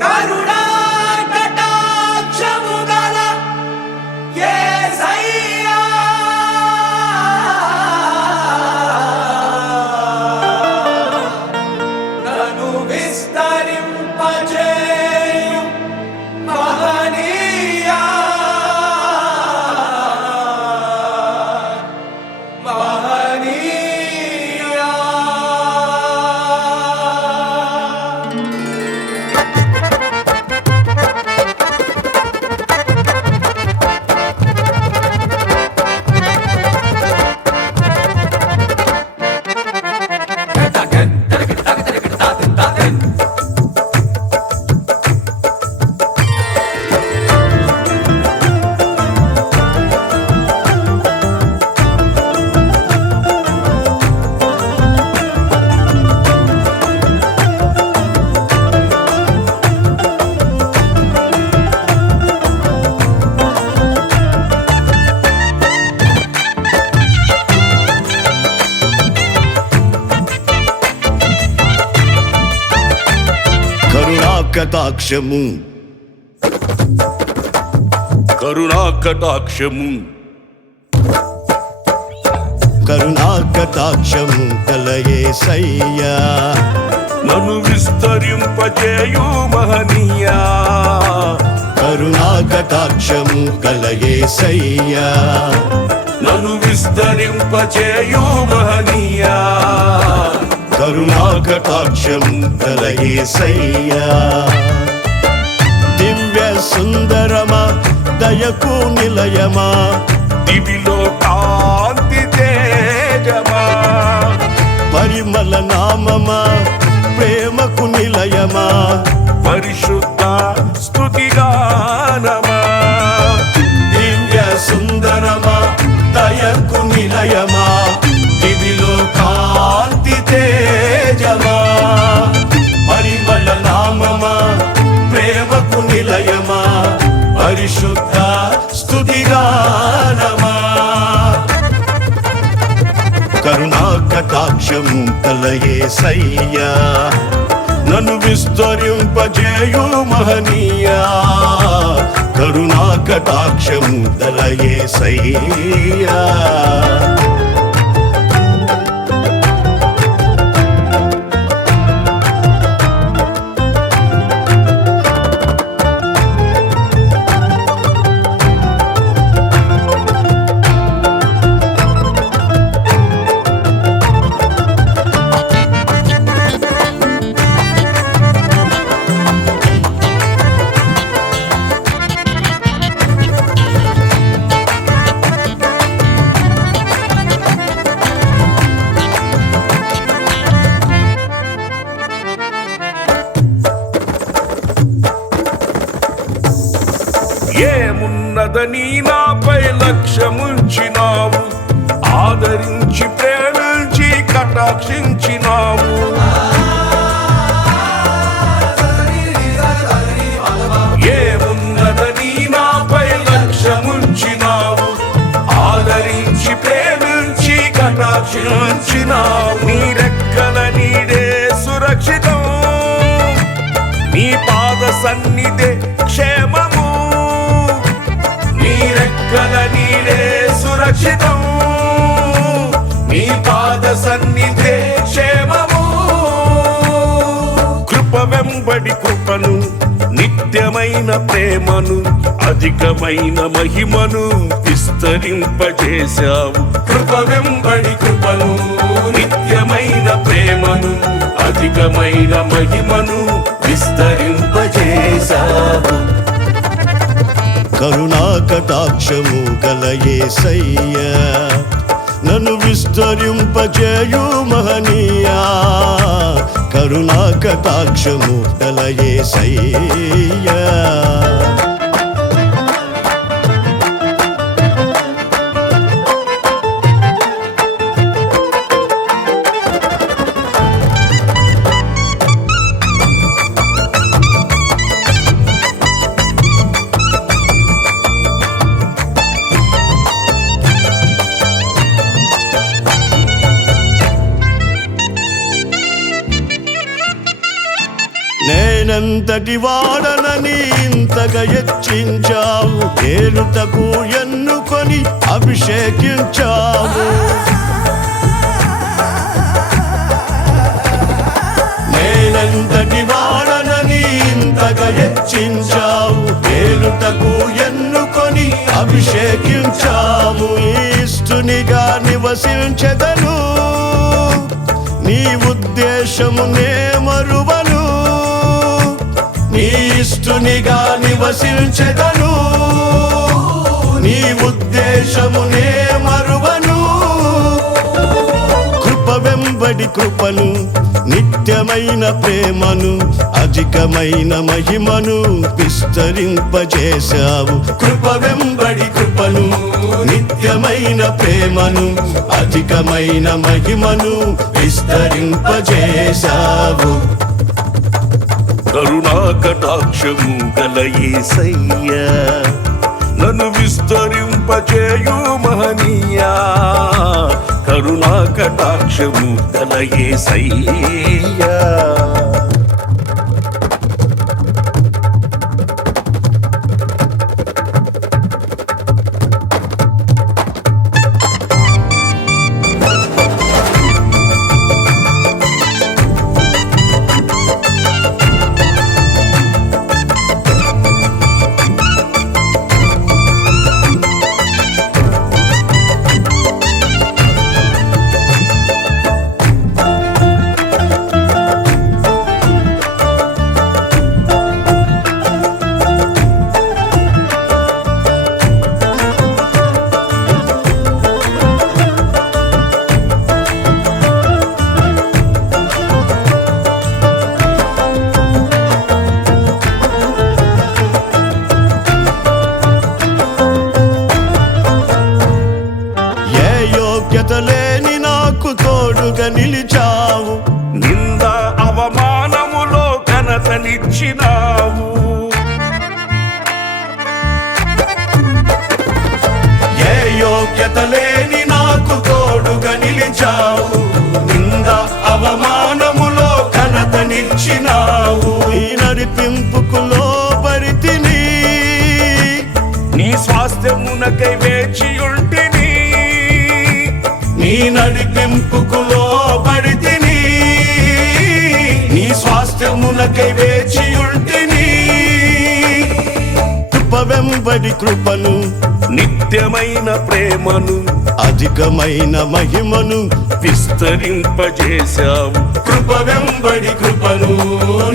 కరుణా కటాక్షము గల యేసయ్యా నన్ను విస్తరింపజేయు మహనీయా మహనీయా. కటాక్షము కరుణా కటాక్షము కరుణా కటాక్షము గల యేసయ్యా నన్ను విస్తరింపజేయు మహనీయా కరుణా కటాక్షము గల యేసయ్యా నన్ను విస్తరింపజేయు మహనీయా కరుణా కటాక్షం గల యేసయ్యా దివ్య సుందరమా దయకు నిలయమా దివిలో కాంతి తేజమా పరిమళ నామమా ప్రేమకు నిలయమా పరిశుద్ధ స్తుతిగానమా దివ్య సుందరమా దయకు నిలయమా దివిలో కాంతి తేజమా పరిమళ నామమా ప్రేమకు నిలయమా పరిశుద్ధ స్తుతిగానమా కరుణా కటాక్షము గల యేసయ్యా నన్ను విస్తరింపజేయు మహనీయా కరుణా కటాక్షము గల యేసయ్యా ఏమున్నదని నాపై లక్ష్యముంచినావు ఆదరించి ప్రేమించి కటాక్షించినావు ఏమున్నదని నాపై లక్ష్యముంచినావు ఆదరించి ప్రేమించి కటాక్షించినావు నీ రెక్కల నీడే సురక్షితం నీ పాద సన్నిధే క్షేమము నీ రెక్కల నీడే సురక్షితం నీ పాద సన్నిధే క్షేమము కృప వెంబడి కృపను నిత్యమైన ప్రేమను అధికమైన మహిమను విస్తరింపజేశావు కృప వెంబడి కృపను నిత్యమైన ప్రేమను అధికమైన మహిమను విస్తరింపజేశావు కరుణా కటాక్షము గల యేసయ్యా నన్ను విస్తరింపజేయు మహనీయా కరుణా కటాక్షము గల యేసయ్యా నేనంతటి వాడనని ఇంతగా హెచ్చించావు, ఏలుటకు ఎన్నుకొని అభిషేకించావు. నేనంతటి వాడనని ఇంతగా హెచ్చించావు, ఏలుటకు ఎన్నుకొని అభిషేకించావు. ఇష్టునిగా నివసించెదను, నీ ఉద్దేశము నే మరువను. నీ ఇష్టునిగా నివసించెదను, నీ ఉద్దేశము నే మరువను. కృప వెంబడి కృపను, నిత్యమైన ప్రేమను, అధికమైన మహిమను విస్తరింపజేశావు. కృప వెంబడి కృపను, నిత్యమైన ప్రేమను, అధికమైన మహిమను విస్తరింపజేశావు. కరుణా కటాక్షము గల యేసయ్యా, నన్ను విస్తరింపజేయు మహనీయా. కరుణా కటాక్షము గల యేసయ్యా. లేని నాకు తోడుగా నిలిచావు, నింద అవమానములో ఘనతనిచ్చినావు. ఏ యోగ్యత లేని నాకు తోడుగా నిలిచావు, నింద అవమానములో ఘనతనిచ్చినావు. ఈ నడిపింపుకు లోబడితిని, నీ స్వాస్థ్యమునకై వేచియుంటిని. నీ నడిపింపుకు లోబడితిని, నీ స్వాస్థ్యమునకై వేచియుంటిని. కృప వెంబడి కృపను, నిత్యమైన ప్రేమను, అధికమైన మహిమను విస్తరింపజేశావు. కృప వెంబడి కృపను,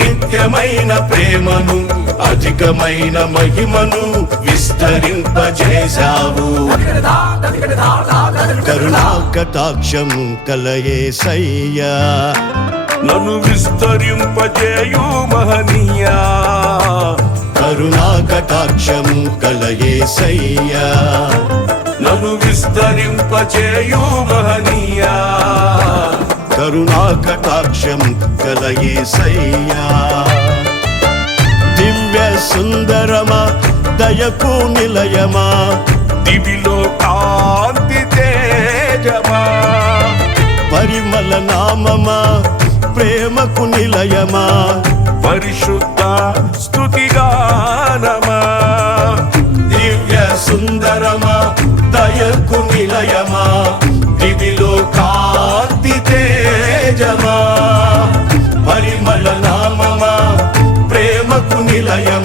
నిత్యమైన ప్రేమను, అధికమైన మహిమను విస్తరింపజేశావు. కరుణా కటాక్షము కల యేసయ్యా, నన్ను విస్తరింపజేయు మహనీయా. కరుణా కటాక్షము కల యేసయ్యా, నన్ను విస్తరింపజేయు మహనీయా. కరుణా కటాక్షము కల యేసయ్యా. దివ్య సుందరమా, దయకు నిలయమా, దివిలో కాంతి తేజమా. పరిమళ నామమా, ప్రేమకు నిలయమా, పరిశుద్ధ స్తుతిగానమా. దివ్య సుందరమా, దయకు నిలయమా, దివిలో కాంతి తేజమా. పరిమళ నామమా, ప్రేమకు నిలయమా.